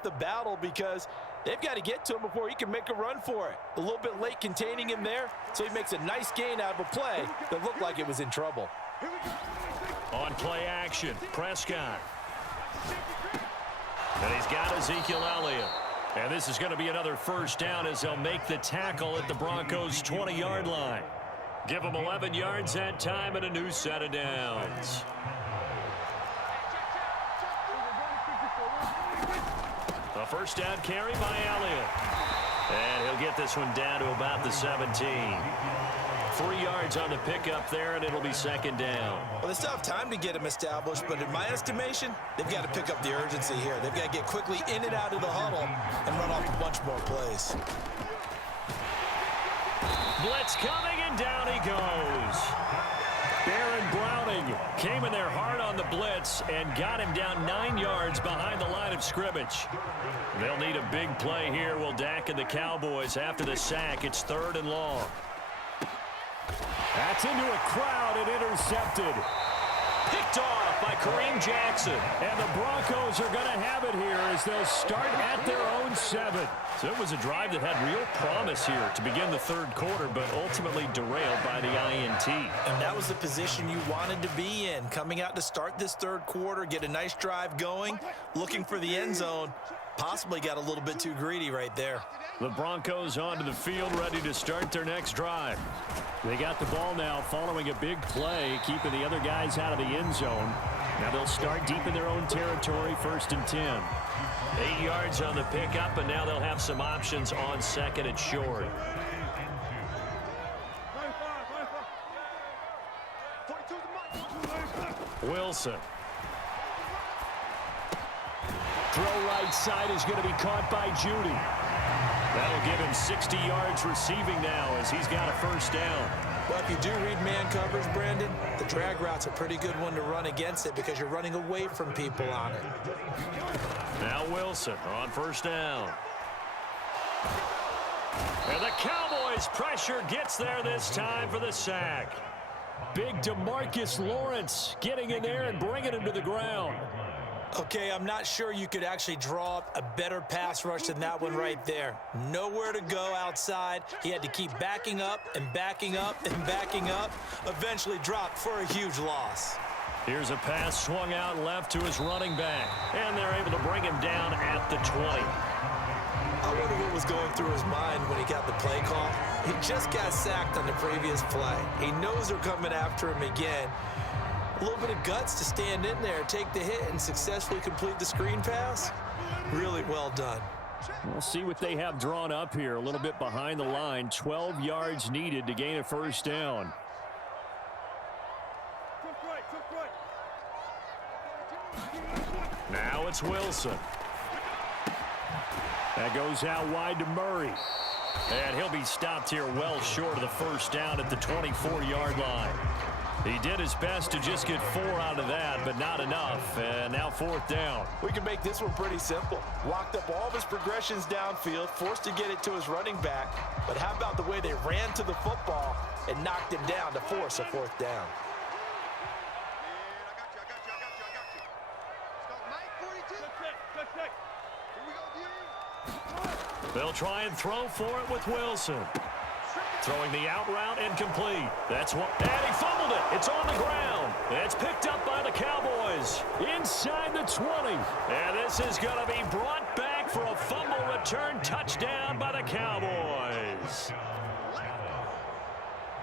up the battle because they've got to get to him before he can make a run for it. A little bit late containing him there, so he makes a nice gain out of a play that looked like it was in trouble. On play action, Prescott. And he's got Ezekiel Elliott. And this is going to be another first down as they'll make the tackle at the Broncos' 20-yard line. Give them 11 yards that time and a new set of downs. A first down carry by Elliott. And he'll get this one down to about the 17. 3 yards on the pickup there, and it'll be second down. Well, they still have time to get him established, but in my estimation, they've got to pick up the urgency here. They've got to get quickly in and out of the huddle and run off a bunch more plays. Blitz coming, and down he goes. Baron Browning came in there hard on the blitz and got him down 9 yards behind the line of scrimmage. They'll need a big play here. Will Dak and the Cowboys after the sack. It's 3rd and long. That's into a crowd and intercepted. Picked off by Kareem Jackson. And the Broncos are going to have it here as they'll start at their own 7. So it was a drive that had real promise here to begin the 3rd quarter, but ultimately derailed by the INT. And that was the position you wanted to be in. Coming out to start this 3rd quarter, get a nice drive going, looking for the end zone. Possibly got a little bit too greedy right there. The Broncos onto the field, ready to start their next drive. They got the ball now following a big play, keeping the other guys out of the end zone. Now they'll start deep in their own territory, 1st and 10. 8 yards on the pickup, and now they'll have some options on 2nd and short. Wilson. Throw right side is going to be caught by Judy. That'll give him 60 yards receiving now as he's got a first down. Well, if you do read man coverage, Brandon, the drag route's a pretty good one to run against it because you're running away from people on it. Now Wilson on first down. And the Cowboys pressure gets there this time for the sack. Big DeMarcus Lawrence getting in there and bringing him to the ground. Okay, I'm not sure you could actually draw up a better pass rush than that one right there. Nowhere to go outside. He had to keep backing up and backing up and backing up. Eventually dropped for a huge loss. Here's a pass swung out left to his running back. And they're able to bring him down at the 20. I wonder what was going through his mind when he got the play call. He just got sacked on the previous play. He knows they're coming after him again. A little bit of guts to stand in there, take the hit, and successfully complete the screen pass. Really well done. We'll see what they have drawn up here. A little bit behind the line. 12 yards needed to gain a first down. Now it's Wilson. That goes out wide to Murray. And he'll be stopped here well short of the first down at the 24-yard line. He did his best to just get 4 out of that, but not enough. And now 4th down. We can make this one pretty simple. Locked up all of his progressions downfield, forced to get it to his running back. But how about the way they ran to the football and knocked him down to force a 4th down? They'll try and throw for it with Wilson. Throwing the out route incomplete. That's what. And he fumbled it. It's on the ground. It's picked up by the Cowboys. Inside the 20. And this is going to be brought back for a fumble return touchdown by the Cowboys.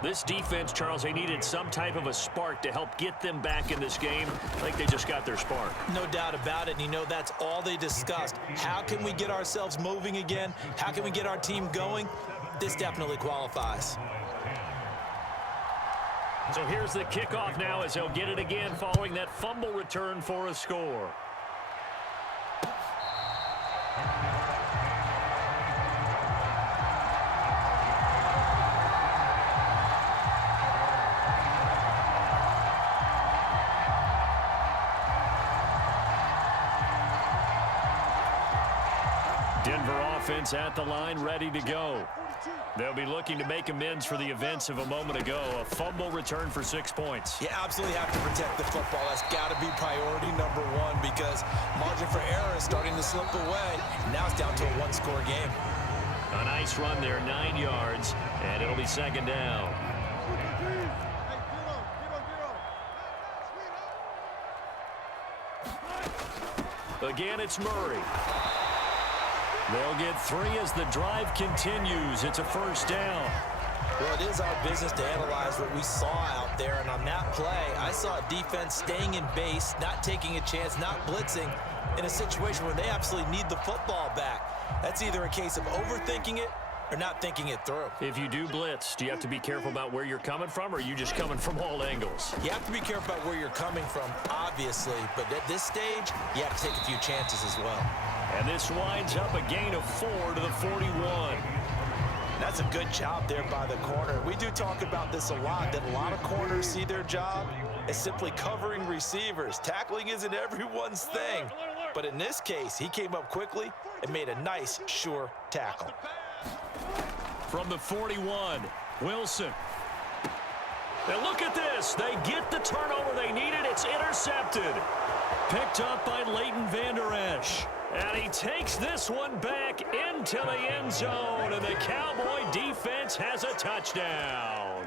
This defense, Charles, they needed some type of a spark to help get them back in this game. I think they just got their spark. No doubt about it. And you know, that's all they discussed. How can we get ourselves moving again? How can we get our team going? This definitely qualifies. So here's the kickoff now as they'll get it again following that fumble return for a score. Denver offense at the line, ready to go. They'll be looking to make amends for the events of a moment ago. A fumble return for 6 points. You absolutely have to protect the football. That's got to be priority number one because margin for error is starting to slip away. Now it's down to a one-score game. A nice run there, 9 yards, and it'll be second down. Again, it's Murray. They'll get 3 as the drive continues. It's a first down. Well, it is our business to analyze what we saw out there, and on that play, I saw a defense staying in base, not taking a chance, not blitzing, in a situation where they absolutely need the football back. That's either a case of overthinking it or not thinking it through. If you do blitz, do you have to be careful about where you're coming from, or are you just coming from all angles? You have to be careful about where you're coming from, obviously, but at this stage, you have to take a few chances as well. And this winds up a gain of 4 to the 41. That's a good job there by the corner. We do talk about this a lot, that a lot of corners see their job as simply covering receivers. Tackling isn't everyone's thing. But in this case, he came up quickly and made a nice, sure tackle. From the 41, Wilson. Now look at this. They get the turnover they needed. It's intercepted. Picked up by Leighton Vander Esch. And he takes this one back into the end zone. And the Cowboy defense has a touchdown.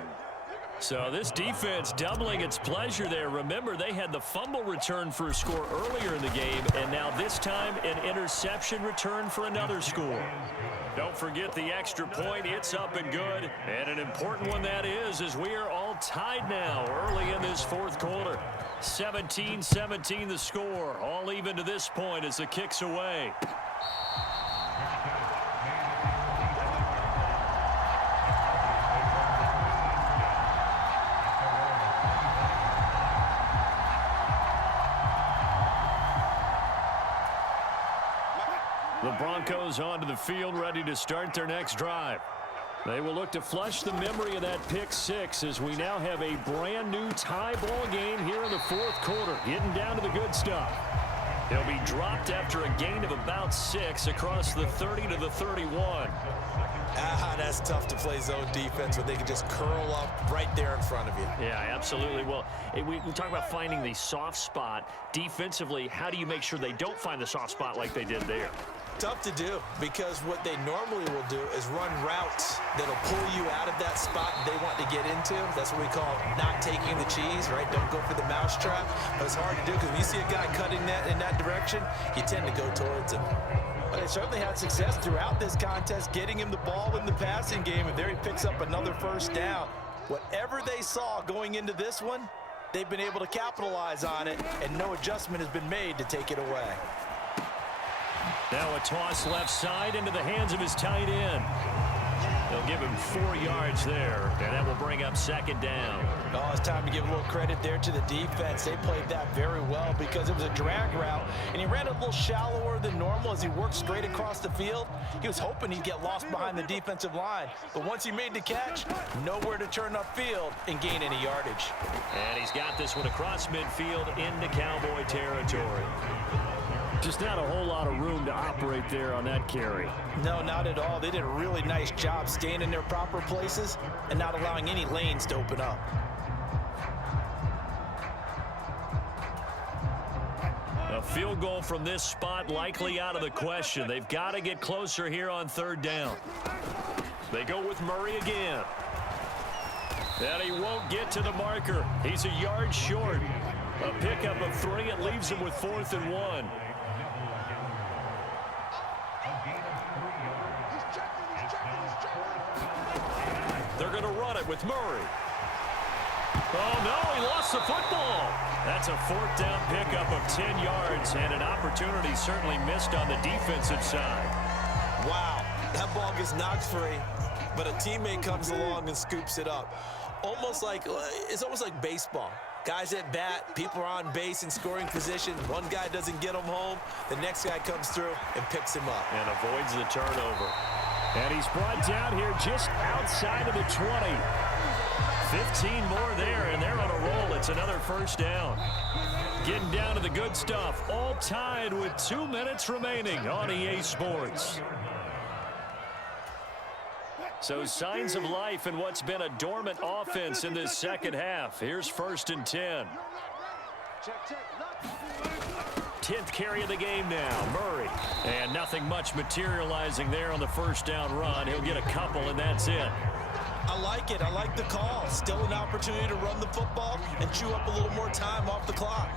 So this defense doubling its pleasure there. Remember, they had the fumble return for a score earlier in the game. And now this time, an interception return for another score. Don't forget the extra point. It's up and good. And an important one that is, as we are all tied now early in this fourth quarter. 17-17 the score. All even to this point as the kick's away. The Broncos onto the field, ready to start their next drive. They will look to flush the memory of that pick 6 as we now have a brand new tie ball game here in the fourth quarter, getting down to the good stuff. They'll be dropped after a gain of about 6 across the 30 to the 31. That's tough to play zone defense when they can just curl up right there in front of you. Yeah, absolutely. Well, we talk about finding the soft spot. Defensively, how do you make sure they don't find the soft spot like they did there? Tough to do because what they normally will do is run routes that'll pull you out of that spot they want to get into. That's what we call not taking the cheese, right? Don't go for the mousetrap. But it's hard to do because when you see a guy cutting that in that direction, you tend to go towards him. But they certainly had success throughout this contest, getting him the ball in the passing game, and there he picks up another first down. Whatever they saw going into this one, they've been able to capitalize on it, and no adjustment has been made to take it away. Now a toss left side into the hands of his tight end. They'll give him 4 yards there, and that will bring up second down. Oh, it's time to give a little credit there to the defense. They played that very well because it was a drag route, and he ran a little shallower than normal as he worked straight across the field. He was hoping he'd get lost behind the defensive line, but once he made the catch, nowhere to turn upfield and gain any yardage. And he's got this one across midfield into Cowboy territory. Just not a whole lot of room to operate there on that carry. No, not at all. They did a really nice job staying in their proper places and not allowing any lanes to open up. A field goal from this spot likely out of the question. They've got to get closer here on third down. They go with Murray again. And he won't get to the marker. He's a yard short. A pickup of 3. It leaves him with 4th and 1. They're going to run it with Murray. Oh, no, he lost the football. That's a 4th down pickup of 10 yards, and an opportunity certainly missed on the defensive side. Wow, that ball gets knocked free, but a teammate comes along and scoops it up. It's almost like baseball. Guys at bat, people are on base in scoring position. One guy doesn't get him home. The next guy comes through and picks him up. And avoids the turnover. And he's brought down here just outside of the 20. 15 more there, and they're on a roll. It's another first down. Getting down to the good stuff. All tied with 2 minutes remaining on EA Sports. So signs of life in what's been a dormant offense in this second half. Here's 1st and 10. 10th carry of the game now, Murray. And nothing much materializing there on the first down run. He'll get a couple, and that's it. I like it. I like the call. Still an opportunity to run the football and chew up a little more time off the clock.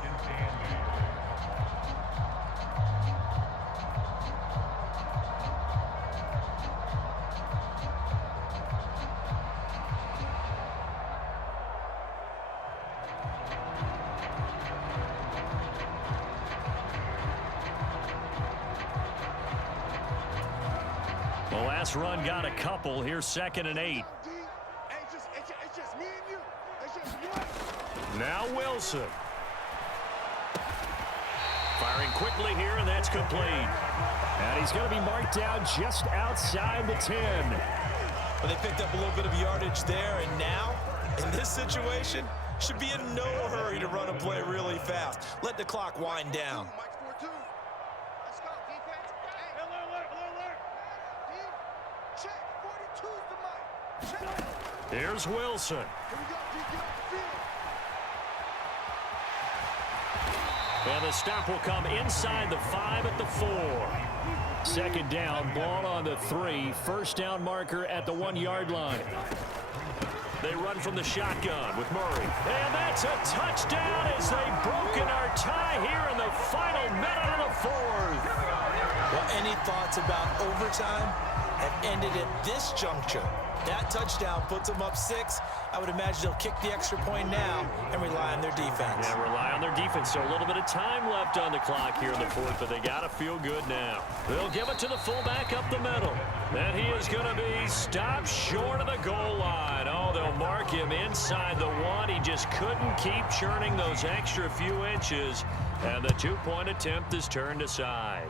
The last run got a couple. Here's 2nd and 8. Now Wilson. Firing quickly here, and that's complete. And he's going to be marked down just outside the 10. Well, they picked up a little bit of yardage there, and now, in this situation, should be in no hurry to run a play really fast. Let the clock wind down. Here's Wilson. And the stop will come inside the 5 at the 4. 2nd down, ball on the 3. First down marker at the 1-yard line. They run from the shotgun with Murray. And that's a touchdown as they've broken our tie here in the final minute of the 4th. Well, any thoughts about overtime have ended at this juncture? That touchdown puts them up 6. I would imagine they'll kick the extra point now and rely on their defense. Yeah, rely on their defense. So a little bit of time left on the clock here in the 4th, but they got to feel good now. They'll give it to the fullback up the middle. And he is going to be stopped short of the goal line. Oh, they'll mark him inside the 1. He just couldn't keep churning those extra few inches. And the 2-point attempt is turned aside.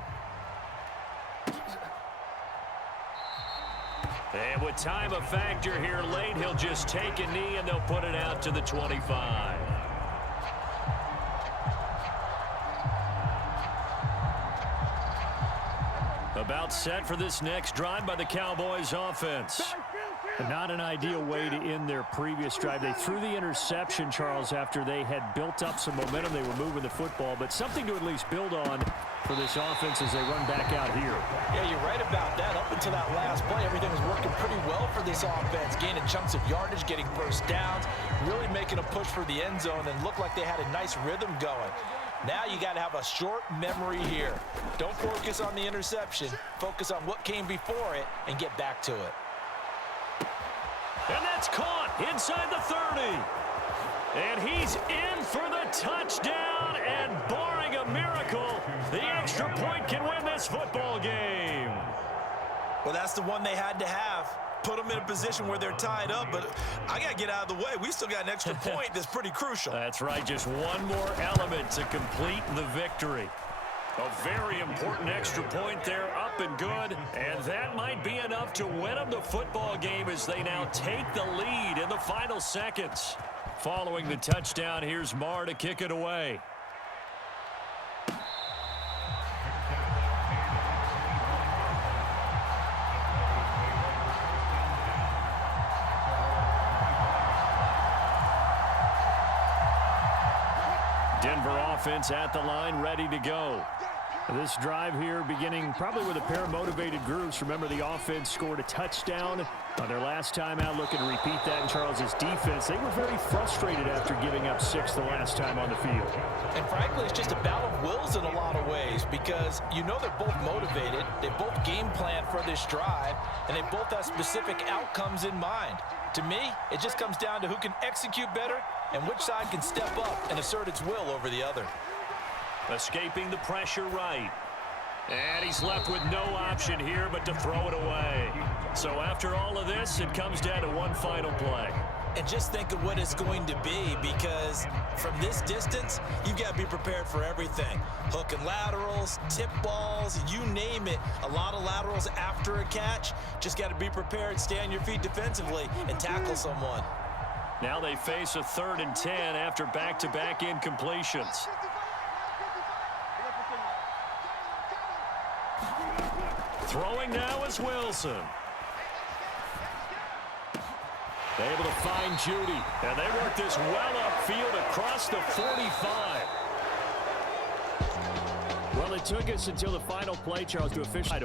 And with time a factor here late, he'll just take a knee and they'll put it out to the 25. About set for this next drive by the Cowboys offense. Not an ideal way to end their previous drive. They threw the interception, Charles, after they had built up some momentum. They were moving the football, but something to at least build on for this offense as they run back out here. Yeah, you're right about that. Up until that last play, everything was working pretty well for this offense. Gaining chunks of yardage, getting first downs, really making a push for the end zone, and looked like they had a nice rhythm going. Now you got to have a short memory here. Don't focus on the interception. Focus on what came before it and get back to it. And that's caught inside the 30. And he's in for the touchdown, and barring a miracle, the extra point can win this football game. Well, that's the one they had to have. Put them in a position where they're tied up, but I got to get out of the way. We still got an extra point that's pretty crucial. That's right, just one more element to complete the victory. A very important extra point there, up and good, and that might be enough to win them the football game as they now take the lead in the final seconds. Following the touchdown, here's Marr to kick it away. Denver offense at the line, ready to go. This drive here beginning probably with a pair of motivated groups. Remember, the offense scored a touchdown on their last time out. Looking to repeat that in Charles's defense. They were very frustrated after giving up 6 the last time on the field. And frankly, it's just a battle of wills in a lot of ways because you know they're both motivated. They both game plan for this drive, and they both have specific outcomes in mind. To me, it just comes down to who can execute better and which side can step up and assert its will over the other. Escaping the pressure right. And he's left with no option here but to throw it away. So after all of this, it comes down to one final play. And just think of what it's going to be, because from this distance, you've got to be prepared for everything. Hook and laterals, tip balls, you name it. A lot of laterals after a catch. Just got to be prepared, stay on your feet defensively, and tackle someone. Now they face a 3rd and 10 after back-to-back incompletions. Throwing now is Wilson. Able to find Judy. And they work this well upfield across the 45. Well, it took us until the final play, Charles, to officially